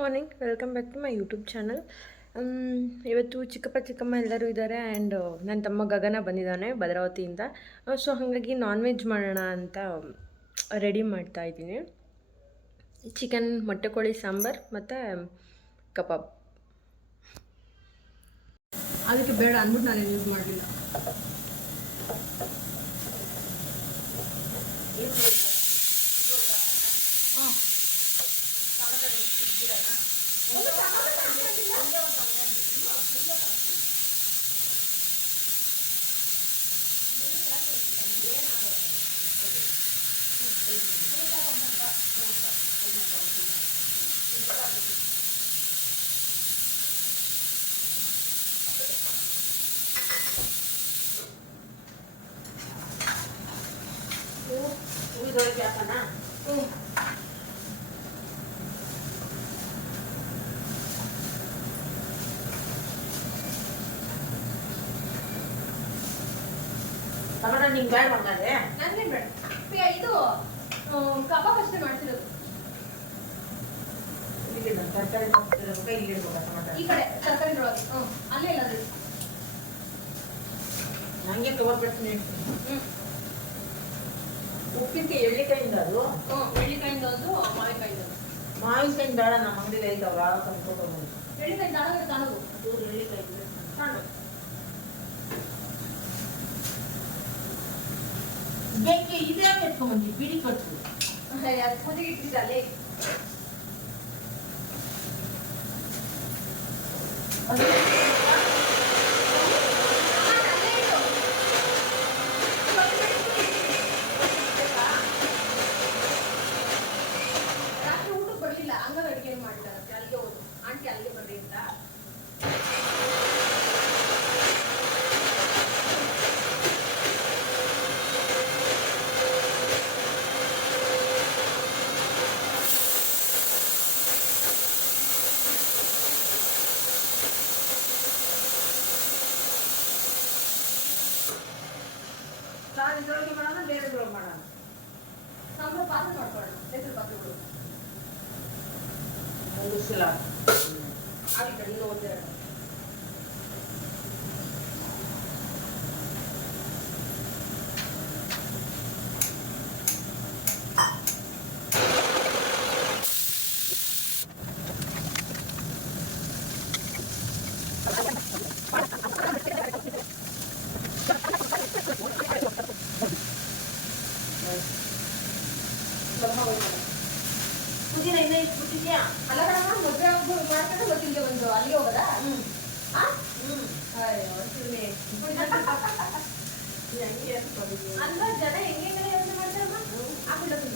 Morning, welcome back to my YouTube channel. ಇವತ್ತು ಚಿಕ್ಕಪ್ಪ ಚಿಕ್ಕಮ್ಮ ಎಲ್ಲರೂ ಇದ್ದಾರೆ ಆ್ಯಂಡ್ ನನ್ನ ತಮ್ಮ ಗಗನ ಬಂದಿದ್ದಾನೆ ಭದ್ರಾವತಿಯಿಂದ. ಸೊ ಹಾಗಾಗಿ ನಾನ್ ವೆಜ್ ಮಾಡೋಣ ಅಂತ ರೆಡಿ ಮಾಡ್ತಾ ಇದ್ದೀನಿ. ಚಿಕನ್, ಮೊಟ್ಟೆ ಕೋಳಿ ಸಾಂಬಾರು ಮತ್ತು ಕಬಾಬ್. ಅದಕ್ಕೆ ಬೇಡ ಅಂದ್ಬಿಟ್ಟು ನಾನು ಯೂಸ್ ಮಾಡಲಿಲ್ಲ. ಉಳಿದೊಳಗೆ ಹಾಕೋಣ. ಟೊಮೆಟೊ ನಿಂಗೆ ಬೇಡ ಹಂಗಾದ್ರೆ? ನನಗೇನು ಬೇಡ. ಇದು ಕಬಾಬ್ ಅಷ್ಟೇ ಮಾಡ್ತಿರೋದು. ಇಲ್ಲಿ ತರಕಾರಿ ಹಾಕ್ತಿರೋದಕ್ಕೆ ಇಲ್ಲಿ ಇಡ್ಬೋದಾ ಟೊಮೆಟೊ? ಈ ಕಡೆ ತರಕಾರಿಗಳೊಳಗೆ ಅಲ್ಲೇ ಇಲ್ಲ ಅದು. ನನಗೆ ತೊಗೊಳ್ಬಿಡ್ತೀನಿ. ಉಪ್ಪಿನಕಾಯಿ ಎಳ್ಳಿಕಾಯಿಂದ ಅದು? ಎಳ್ಳಿಕಾಯಿಂದ ಒಂದು, ಮಾವಿನಕಾಯಿಂದ ಒಂದು. ಮಾವಿನಕಾಯಿ ಬೇಡ, ನಮ್ಮ ಅಂಗಡಿಲಿ ಐತವ ತಂದ್ಕೊಬೋದು. ಎಳ್ಳಿಕಾಯಿ ತಾಣೋದು ತಾಣೋದು ಎಳ್ಳಿಕಾಯಿ ತಾಣು ಬೇಕೆ ಇದೇ ಎತ್ಕೊಂಡ್ಬಂದಿ ಬಿಡಿ ಕಟ್ಟು. ಅದು ಪೂಜೆಗೆ ಇಟ್ಟಿದ್ದ ಅಲ್ಲೇ. ರಾತ್ರಿ ಊಟಕ್ಕೆ ಬರಲಿಲ್ಲ, ಹಂಗಾಗಿ ಅಡುಗೆ ಮಾಡಿದ್ದಾರೆ. ಅಲ್ಲಿಗೆ ಹೋದ್ರು ಆಂಟಿ, ಅಲ್ಲಿಗೆ ಬರ್ರಿ ಅಂತ. ಇದ್ರೊಳಗೆ ಮಾಡೋಣ, ಬೇರೆದ್ರೊಳಗೆ ಮಾಡೋಣ. ಸಾಂಬಾರು ಪಾತ್ರೆ ಮಾಡ್ಕೊಳ್ಳೋಣ, ಹೆಸರು ಪಾತ್ರೆಗಳು. ಮುಗಿಸಿಲ್ಲ ಆಗಿ ಕಡೆ ಇನ್ನೂ ಒಂದೆರಡು. ಪುದೀನ ಇನ್ನೂ ಇಟ್ಬಿಟ್ಟಿದ್ಯಾ? ಅಲ್ಲ ಕಣಮ್ಮ, ಮದುವೆ ಮಾಡ್ಕೊಂಡು ಗೊತ್ತಿಲ್ಲದೆ ಬಂದು ಅಲ್ಲಿಗೆ ಹೋಗೋದಾ? ಅಲ್ವಾ, ಜನ ಹೆಂಗೆ ಯೋಚನೆ ಮಾಡ್ತಾರಮ್ಮ. ಹಾಕಿಡೋದು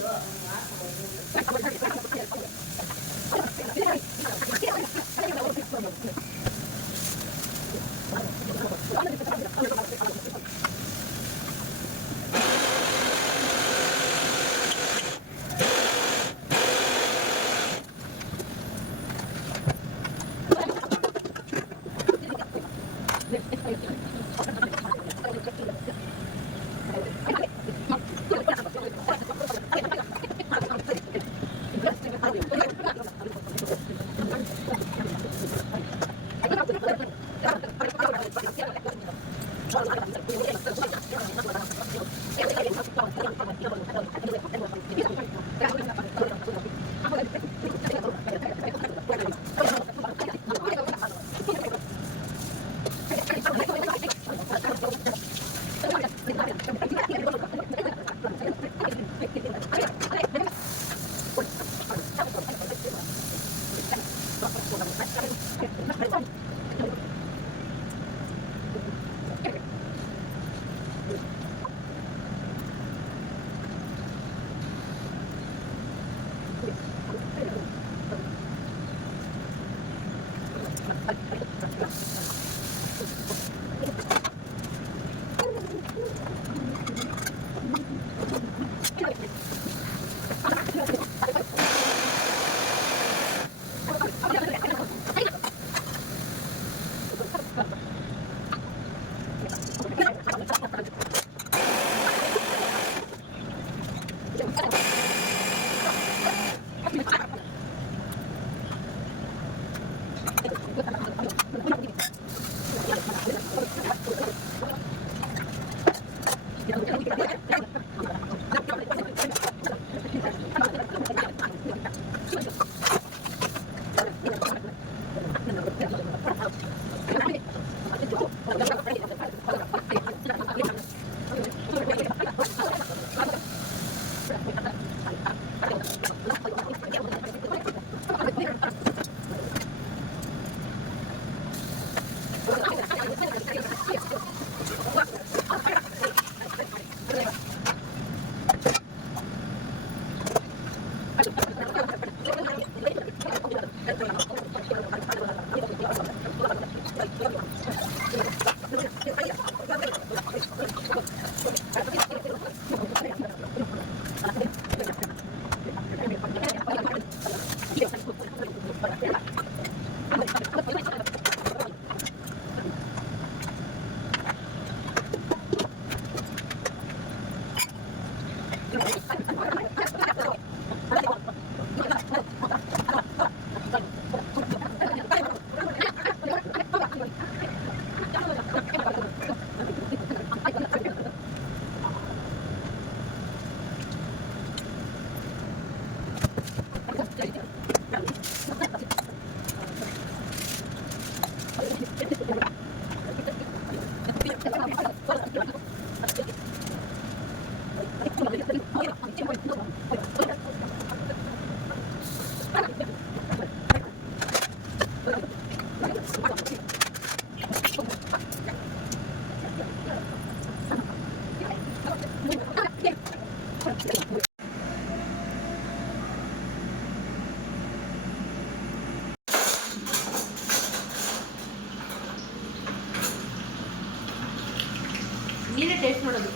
ನೀನೇ ಟೇಸ್ಟ್ ಮಾಡೋದು.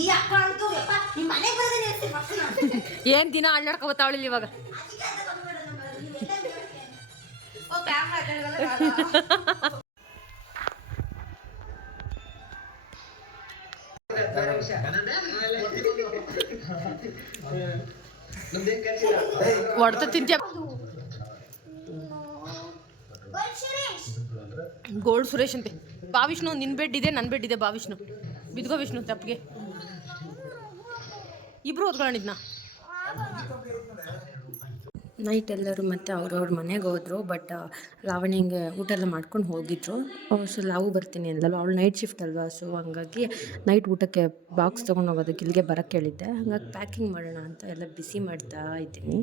ಈ ಅಕ್ಕ ಅಂತೂ ಯಪ್ಪ ನಿಮ್ಮ ಮನೆಗೆ ಬರೋದೇ ನಿಲ್ಸಿ ಫಸ್ಟ್ ನಾನು. ಏನು ದಿನ ಅಳ್ಳಾಡ್ಕೊಬತ್ತಾವಳಿಲ್ಲ ಇವಾಗ. ಓ ಕ್ಯಾಮ್ರಾ ಹೊಡ್ತ ತಿಂತ್ಯ. ಗೋಲ್ಡ್ ಸುರೇಶ್ ಅಂತೆ. ಬಾ ವಿಷ್ಣು, ನಿನ್ನ ಬೆಡ್ ಇದೆ, ನನ್ನ ಬೆಡ್ ಇದೆ. ಬಾ ವಿಷ್ಣು, ಬಿದ್ಕೋ ವಿಷ್ಣು ತಪ್ಪಿಗೆ. ಇಬ್ರು ಓದ್ಕೊಂಡಿದ್ನ. ನೈಟ್ ಎಲ್ಲರೂ ಮತ್ತೆ ಅವ್ರವ್ರ ಮನೆಗೆ ಹೋದರು. ಬಟ್ ಲಾವಣಿಗೆ ಊಟ ಎಲ್ಲ ಮಾಡ್ಕೊಂಡು ಹೋಗಿದ್ರು. ಸೊ ಲಾವು ಬರ್ತೀನಿ ಅಂದಲ್ಲ, ಅವಳು ನೈಟ್ ಶಿಫ್ಟ್ ಅಲ್ವಾ. ಸೊ ಹಂಗಾಗಿ ನೈಟ್ ಊಟಕ್ಕೆ ಬಾಕ್ಸ್ ತೊಗೊಂಡು ಹೋಗೋದಕ್ಕೆ ಇಲ್ಲಿಗೆ ಬರೋಕ್ಕೆ ಹೇಳಿದ್ದೆ. ಹಾಗಾಗಿ ಪ್ಯಾಕಿಂಗ್ ಮಾಡೋಣ ಅಂತ ಎಲ್ಲ ಬಿಸಿ ಮಾಡ್ತಾ ಇದ್ದೀನಿ.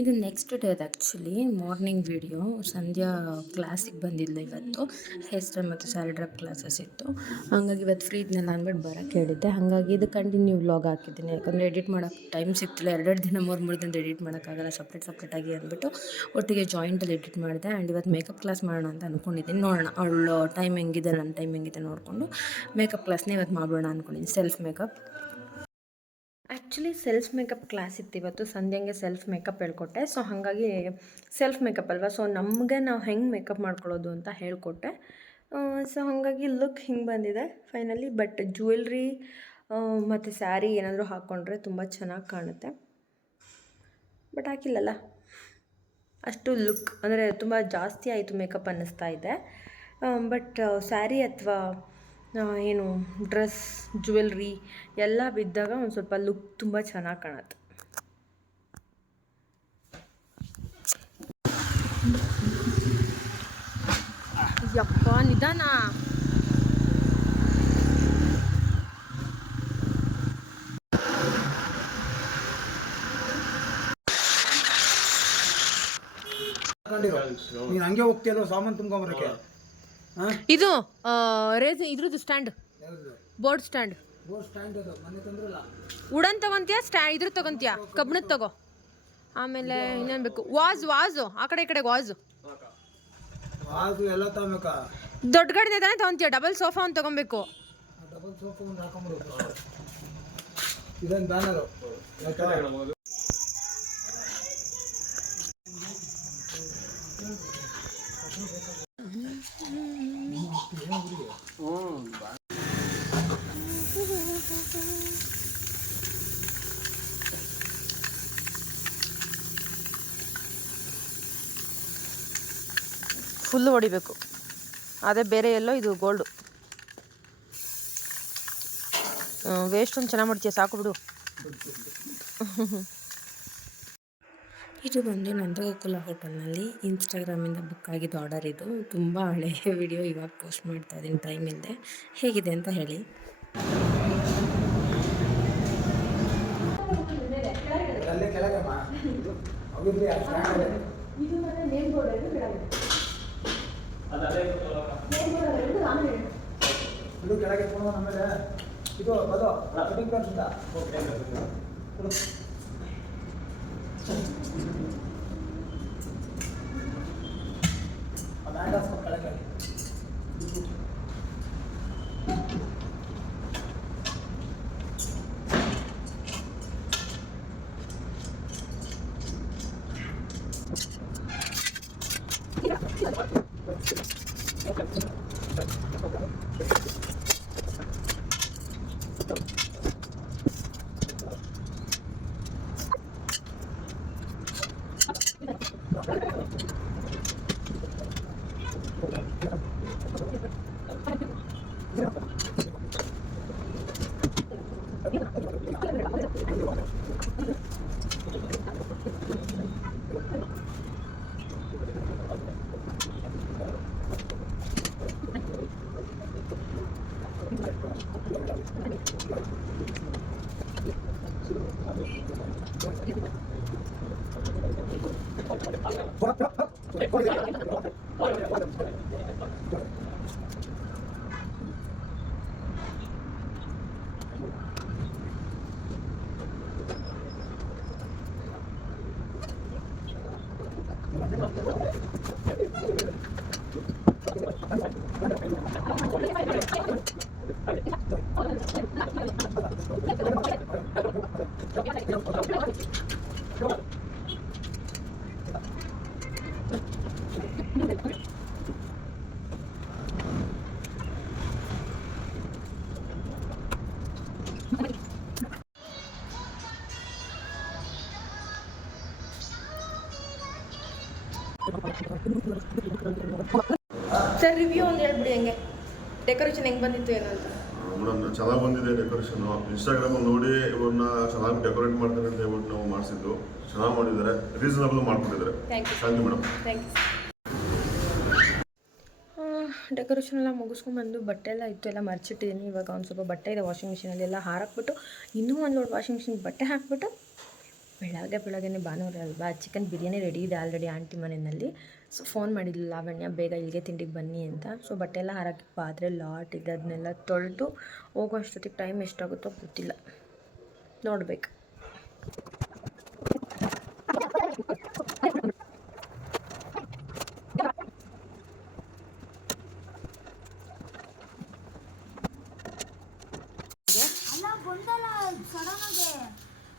ಇದು ನೆಕ್ಸ್ಟ್ ಡೇ ಅದು ಆ್ಯಕ್ಚುಲಿ ಮಾರ್ನಿಂಗ್ ವಿಡಿಯೋ. ಸಂಧ್ಯಾ ಕ್ಲಾಸಿಗೆ ಬಂದಿದ್ಲು ಇವತ್ತು. ಹೇರ್ ಸ್ಟೈಲ್ ಮತ್ತು ಸ್ಯಾರಿ ಡ್ರಾಪ್ ಕ್ಲಾಸಸ್ ಇತ್ತು, ಹಾಗಾಗಿ ಇವತ್ತು ಫ್ರೀ ಇದ್ನಲ್ಲ ಅಂದ್ಬಿಟ್ಟು ಬರೋಕ್ಕೆ ಹೇಳಿದ್ದೆ. ಹಾಗಾಗಿ ಇದು ಕಂಟಿನ್ಯೂ ವ್ಲಾಗ್ ಹಾಕಿದ್ದೀನಿ, ಯಾಕಂದರೆ ಎಡಿಟ್ ಮಾಡೋಕ್ಕೆ ಟೈಮ್ ಸಿಗ್ತಿಲ್ಲ. 2 ದಿನ 3 ದಿನ ಎಡಿಟ್ ಮಾಡೋಕ್ಕಾಗಲ್ಲ ಸಪ್ರೇಟಾಗಿ ಅಂದ್ಬಿಟ್ಟು ಒಟ್ಟಿಗೆ ಜಾಯಿಂಟಲ್ಲಿ ಎಡಿಟ್ ಮಾಡಿದೆ. ಆ್ಯಂಡ್ ಇವತ್ತು ಮೇಕಪ್ ಕ್ಲಾಸ್ ಮಾಡೋಣ ಅಂತ ಅಂದ್ಕೊಂಡಿದ್ದೀನಿ. ನೋಡೋಣ ಅವಳು ಟೈಮ್ ಹೆಂಗಿದೆ, ನನ್ನ ಟೈಮ್ ಹೆಂಗಿದೆ ನೋಡಿಕೊಂಡು ಮೇಕಪ್ ಕ್ಲಾಸ್ನೇ ಇವತ್ತು ಮಾಡೋಣ ಅಂದ್ಕೊಂಡಿದ್ದೀನಿ. Self makeup. Actually self makeup class ಇತ್ತು ಇವತ್ತು. ಸಂಧ್ಯಂಗೆ ಸೆಲ್ಫ್ ಮೇಕಪ್ ಹೇಳ್ಕೊಟ್ಟೆ. ಸೊ ಹಾಗಾಗಿ ಸೆಲ್ಫ್ ಮೇಕಪ್ ಅಲ್ವಾ, ಸೊ ನಮಗೆ ನಾವು ಹೆಂಗೆ ಮೇಕಪ್ ಮಾಡ್ಕೊಳ್ಳೋದು ಅಂತ ಹೇಳಿಕೊಟ್ಟೆ. ಸೊ ಹಾಗಾಗಿ ಲುಕ್ ಹಿಂಗೆ ಬಂದಿದೆ ಫೈನಲಿ. ಬಟ್ ಜ್ಯುವೆಲ್ರಿ ಮತ್ತು ಸ್ಯಾರಿ ಏನಾದರೂ ಹಾಕ್ಕೊಂಡ್ರೆ ತುಂಬ ಚೆನ್ನಾಗಿ ಕಾಣುತ್ತೆ. ಬಟ್ ಹಾಕಿಲ್ಲಲ್ಲ, ಅಷ್ಟು ಲುಕ್ ಅಂದರೆ ತುಂಬ ಜಾಸ್ತಿ ಆಯಿತು ಮೇಕಪ್ ಅನ್ನಿಸ್ತಾ ಇದೆ. ಬಟ್ ಸ್ಯಾರಿ ಅಥವಾ ಏನು ಡ್ರೆಸ್ ಜ್ಯುವೆಲ್ರಿ ಎಲ್ಲ ಬಿದ್ದಾಗ ಒಂದು ಸ್ವಲ್ಪ ಲುಕ್ ತುಂಬ ಚೆನ್ನಾಗಿ ಕಾಣುತ್ತೆ. ಯಪ್ಪ ನಿಧಾನ. ನೀನು ಹಂಗೆ ಹೋಗ್ತೀಯಲ್ಲ ಸಾಮಾನು ತುಂಬ್ಕೊಂಬರಕ್ಕೆ. ಇದು ರೇಸಿಂಗ್ ಇದ್ರದ್ದು ಸ್ಟ್ಯಾಂಡ್, ಬೋರ್ಡ್ ಸ್ಟ್ಯಾಂಡ್. ಅದು ಮನೆ ತಂದ್ರಲ್ಲ. ಉಡನ್ ತಗೊಂತೀಯ ಇದ್ರ ತಗೊಂತೀಯ, ಕಬ್ಣದ ತಗೋ. ಆಮೇಲೆ ಇನ್ನೇನು ಬೇಕು, ವಾಜು ಆ ಕಡೆ ಈ ಕಡೆ ವಾಜು ಎಲ್ಲ ತಗೋಬೇಕಾ? ದೊಡ್ಡ ಗಾಡಿನ ತಾನೇ ತಗೊಂತೀಯ. ಡಬಲ್ ಸೋಫಾ ಒಂದು ತಗೊಬೇಕು. ಡಬಲ್ ಸೋಫಾ ಒಂದು ಹಾಕೊಂಡ್ಬಿಡು. ಇದೊಂದು ಬ್ಯಾನರು ಫುಲ್ಲು ಹೊಡಿಬೇಕು. ಅದೇ ಬೇರೆ ಎಲ್ಲೋ, ಇದು ಗೋಲ್ಡು. ವೇಸ್ಟ್ ಒಂದು ಚೆನ್ನಾಗಿ ಮಾಡ್ತೀಯ, ಸಾಕು ಬಿಡು. ಇದು ಬಂದು ನಂದಗೋಕುಲ ಹೋಟೆಲ್ನಲ್ಲಿ ಇನ್ಸ್ಟಾಗ್ರಾಮಿಂದ ಬುಕ್ ಆಗಿದ್ದು ಆರ್ಡರ್. ಇದು ತುಂಬ ಹಳೆಯ ವಿಡಿಯೋ, ಇವಾಗ ಪೋಸ್ಟ್ ಮಾಡ್ತಾ ಇದ್ದೀನಿ ಟೈಮ್ ಇಲ್ಲದೆ. ಹೇಗಿದೆ ಅಂತ ಹೇಳಿ. ಇದು ಕೆಳಗೆ ಆಮೇಲೆ ಇದು ಬದೋ ಕಟಿಂಗ್ ಕರ್ಸಿಂದ ಕೆಳಗೆ ಸರ್ ರಿವ್ಯೂ ಒಂದು ಹೇಳ್ಬಿಡಿ, ಹೆಂಗೆ ಡೆಕೋರೇಷನ್ ಹೆಂಗೆ ಬಂದಿತ್ತು ಏನು ಅಂತ. ಮೇಡಮ್ ಚೆನ್ನಾಗಿ ಬಂದಿದೆ ಡೆಕೋರೇಷನು. ಇನ್ಸ್ಟಾಗ್ರಾಮಲ್ಲಿ ನೋಡಿ ಇವ್ರನ್ನ ಚೆನ್ನಾಗಿ ಡೆಕೋರೇಟ್ ಮಾಡ್ತಾರೆ ಅಂತ ಹೇಳ್ಬಿಟ್ಟು ನಾವು ಮಾಡಿಸಿದ್ದು. ಚೆನ್ನಾಗಿ ಮಾಡಿದ್ದಾರೆ, ರೀಸನಬಲ್ ಮಾಡ್ಕೊಂಡಿದ್ದಾರೆ. Thank you thank you madam. Thank you. Decoration ಎಲ್ಲ ಮುಗಿಸ್ಕೊಂಡ್ಬಂದು ಬಟ್ಟೆ ಎಲ್ಲ ಇತ್ತು, ಎಲ್ಲ ಮರ್ಚಿಟ್ಟಿದ್ದೀನಿ. ಇವಾಗ ಒಂದು ಸ್ವಲ್ಪ ಬಟ್ಟೆ ಇದೆ ವಾಷಿಂಗ್ ಮಿಷಿನಲ್ಲಿ, ಎಲ್ಲ ಹಾರಾಕ್ಬಿಟ್ಟು ಇನ್ನೂ ಒಂದು ಲೋಡ್ ವಾಷಿಂಗ್ ಮಿಷಿನ್ ಬಟ್ಟೆ ಹಾಕ್ಬಿಟ್ಟು ಬೆಳಗ್ಗೆನೇ ಭಾನುವಾರ ಅಲ್ವಾ, ಚಿಕನ್ ಬಿರಿಯಾನಿ ರೆಡಿ ಇದೆ ಆಲ್ರೆಡಿ ಆಂಟಿ ಮನೆಯಲ್ಲಿ. ಸೊ ಫೋನ್ ಮಾಡಿದ್ಲು ಲಾವಣ್ಯ, ಬೇಗ ಇಲ್ಲಿಗೆ ತಿಂಡಿಗೆ ಬನ್ನಿ ಅಂತ. ಸೊ ಬಟ್ಟೆ ಎಲ್ಲ ಹಾರಾಕಿ ಪಾತ್ರೆ ಲಾಟ್ ಇದೆ, ಅದನ್ನೆಲ್ಲ ತೊಳೆದು ಹೋಗೋ ಅಷ್ಟೊತ್ತಿಗೆ ಟೈಮ್ ಎಷ್ಟಾಗುತ್ತೋ ಗೊತ್ತಿಲ್ಲ, ನೋಡ್ಬೇಕು.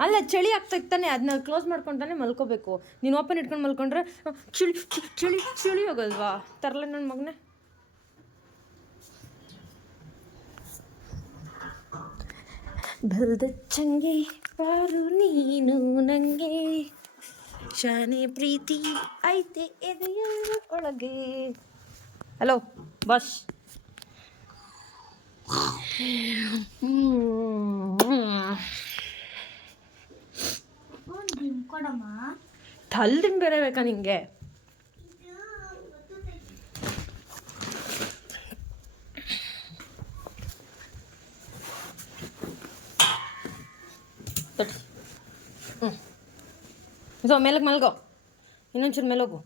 ಅಲ್ಲ ಚಳಿ ಆಗ್ತೈತೆ ತಾನೆ, ಅದನ್ನ ಕ್ಲೋಸ್ ಮಾಡ್ಕೊಂತಾನೆ ಮಲ್ಕೋಬೇಕು. ನೀನು ಓಪನ್ ಇಟ್ಕೊಂಡು ಮಲ್ಕೊಂಡ್ರೆ ಚಳಿ ಚಳಿ ಚಳಿ ಹೋಗಲ್ವಾ? ತರಲೆ ನನ್ನ ಮಗನೇ. ಬಲ್ದಚ್ಚಂಗೆ ಬಾರು ನೀನು ನನಗೆ, ಶಾನೆ ಪ್ರೀತಿ ಐತೆ ಎದೆಯ ಒಳಗೆ. Hello bus. ತಲ್ದಿನ್ ಬೇರೆ ಬೇಕಾ ನಿಂಗೆ? ಸೊ ಮೇಲಕ್ಕೆ ಮಲ್ಗೋ, ಇನ್ನೊಂಚೂರು ಮೇಲೋಗು.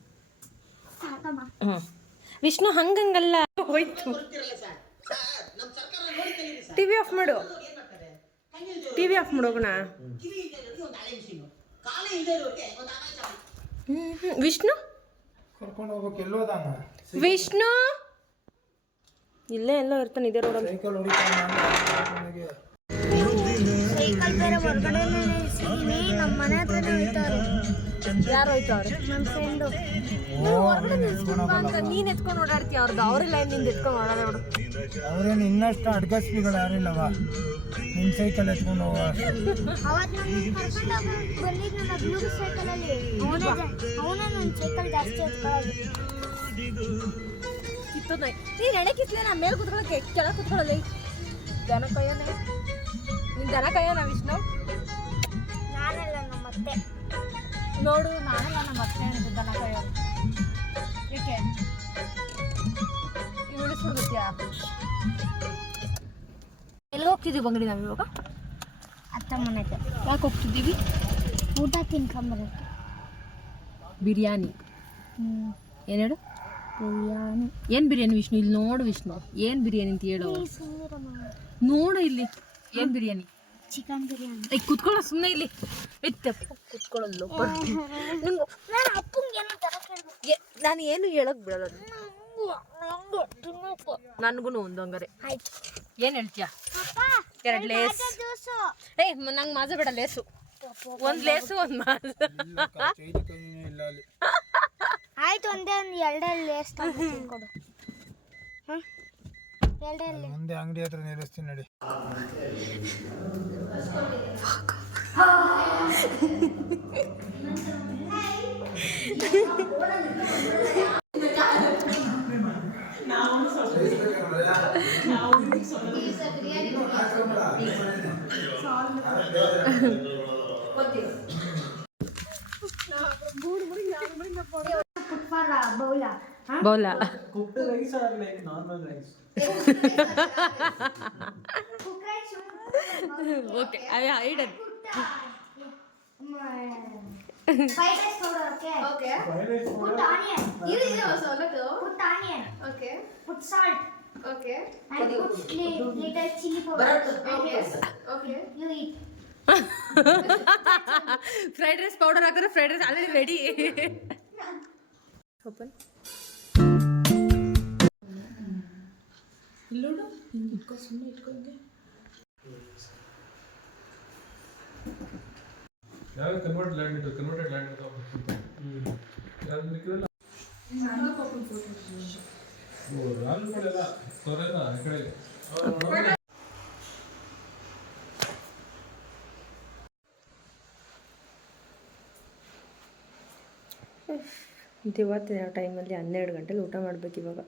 ವಿಷ್ಣು ಹಂಗಂಗಲ್ಲ, ಹೋಯ್ತು. ಟಿವಿ ಆಫ್ ಮಾಡು, ಟಿವಿ ಆಫ್ ಮಾಡೋಗೋಣ. ವಿಷ್ಣು ಕರ್ಕೊಂಡು ಹೋಗ್ಬೇಕು, ಎಲ್ಲೋದಾನ ವಿಷ್ಣು ಇಲ್ಲೇ ಎಲ್ಲೋ ಇರ್ತಾನೆ, ಇದೇ ರೋಡಲ್ಲಿ. ಸೈಕಲ್ ಹೊಡಿತಾನೆ. ಸೈಕಲ್ ಬೇರೆ ಹೊರಗಡೆ ನಮ್ಮ ಮನೆ ಹತ್ರನೇ ಹೋಯ್ತಾರೆ. ಯಾರು ಹೋಯ್ತವ್ರೆ? ನನ್ನ ಫ್ರೆಂಡು. ನೀನ್ ಎತ್ಕೊಂಡು ಓಡಾಡ್ತೀಯ ಅವ್ರದ್ದು, ಅವರೆಲ್ಲ ನಿಂದ ಎತ್ಕೊಂಡು ಓಡಾಡ ನೋಡು. ಅವ್ರೇನು ಇನ್ನಷ್ಟು ಅಡ್ಗಸ್ಬಿಗಳು ಯಾರಿಲ್ಲವ, ನಿನ್ನ ಸೈಕಲ್ ಎತ್ಕೊಂಡು ಹೋಗ. ಅವತ್ತು ನಾನು ಕರ್ಕೊಂಡು ಬಂದಿದ್ನಲ್ಲ ಬ್ಲೂ ಸೈಕಲಲ್ಲಿ, ಅವನೇ ನನ್ನ ಸೈಕಲ್ ಜಾಸ್ತಿ ಎತ್ಕೊಳ್ಳೋದು. ಕಿತ್ತೋದ್ ನೀನು ಎಣೆ ಕಿತ್ಲೆ, ನಾ ಮೇಲೆ ಕುತ್ಕೊಳ್ಳೋಕೆ ಕೆಳಗೆ ಕುತ್ಕೊಳ್ಳಲ್ಲ. ದನ ಕೈಯೋಣ, ನಿನ್ ದನ ಕೈಯೋಣ ವಿಷ್ಣು. ನಾನೆಲ್ಲ ನಮ್ಮ ಅತ್ತೆ ನೋಡು, ನಾನೆಲ್ಲ ನಮ್ಮ ಅತ್ತೆ ಹೇಳಿದ್ದು ದನ ಕೈಯೋರು. ಏಕೆ ಇಳಿಸ್ಬಿಡ್ತೀಯಾ? ಎಲ್ಲಿ ಹೋಗ್ತಿದ್ದೀವಿ ಬಂಗಡಿ ನಾವು ಇವಾಗ? ಅತ್ತೆ ಮನೆಗೆ. ಯಾಕೆ ಹೋಗ್ತಿದ್ದೀವಿ? ಊಟ ತಿನ್ಕೊಂಬರಕ್ಕೆ. ಬಿರಿಯಾನಿ. ಏನು ಹೇಳು? ಬಿರಿಯಾನಿ. ಏನು ಬಿರಿಯಾನಿ ವಿಷ್ಣು? ಇಲ್ಲಿ ನೋಡು ವಿಷ್ಣು, ಏನು ಬಿರಿಯಾನಿ ಅಂತ ಹೇಳು. ನೋಡು ಇಲ್ಲಿ ಏನು ಬಿರಿಯಾನಿ? ಚಿಕನ್ ಬಿರಿಯಾನಿ. ಈಗ ಕುತ್ಕೊಳ್ಳೋ ಸುಮ್ಮನೆ ಇಲ್ಲಿ ಇತ್ತಪ್ಪ, ಕುತ್ಕೊಳ್ಳಲ್ಲ. ನಾನು ಅಪ್ಪಂಗೆ ಏನು ತರಕ್ಕೆ ನಾನು ಏನು ಹೇಳಕ್ ಬಿಡಲ್ಲ, ನನಗೂ ಒಂದು ಹಂಗಾರೆ. ಆಯ್ತು. ಏನು ಹೇಳ್ತೀಯ? ಎರಡು ಲೇಸ್. ಏಯ್ ನಂಗೆ ಮಾಜ ಬೇಡ, ಲೇಸು ಒಂದು ಲೇಸು ಒಂದು ಮಾಜ. ಆಯ್ತು, ಒಂದೇ ಒಂದು ಎರಡೆರಡು ಲೇಸ್ ತಂದ್ಕೊಡು. ಮುಂದೆ ಅಂಗಡಿ ಹತ್ರ ನಿಲ್ಲಿಸ್ತೀನಿ ನಡಿ. ಬೌಲಾ cooked rice or like normal rice? Okay, I hide. Fried rice powder, okay? Okay. Fried rice Put powder. onion. This is also little. Put onion. Okay. Put salt. Okay. And put little chili powder. Okay. Okay. You eat. Fried rice powder ಹಾಕಿದ್ರೆ fried rice already ready. Open ಇಲ್ಲೋಡು, ಇಟ್ಕೋ, ಸುಮ್ಮನೆ ಇಟ್ಕೊ. ಯಾವ convert land ಇದು converted land ಅಂತ ಯಾರು ಮಿಕ್ಕಿದಲ್ಲ. ಓ ರಾಲ್ ಕೂಡ ಎಲ್ಲ ತೊರೆನ ಈ ಕಡೆ ಇವತ್ತಿನ ಟೈಮಲ್ಲಿ 12 ಗಂಟೆಲಿ ಊಟ ಮಾಡಬೇಕು ಇವಾಗ.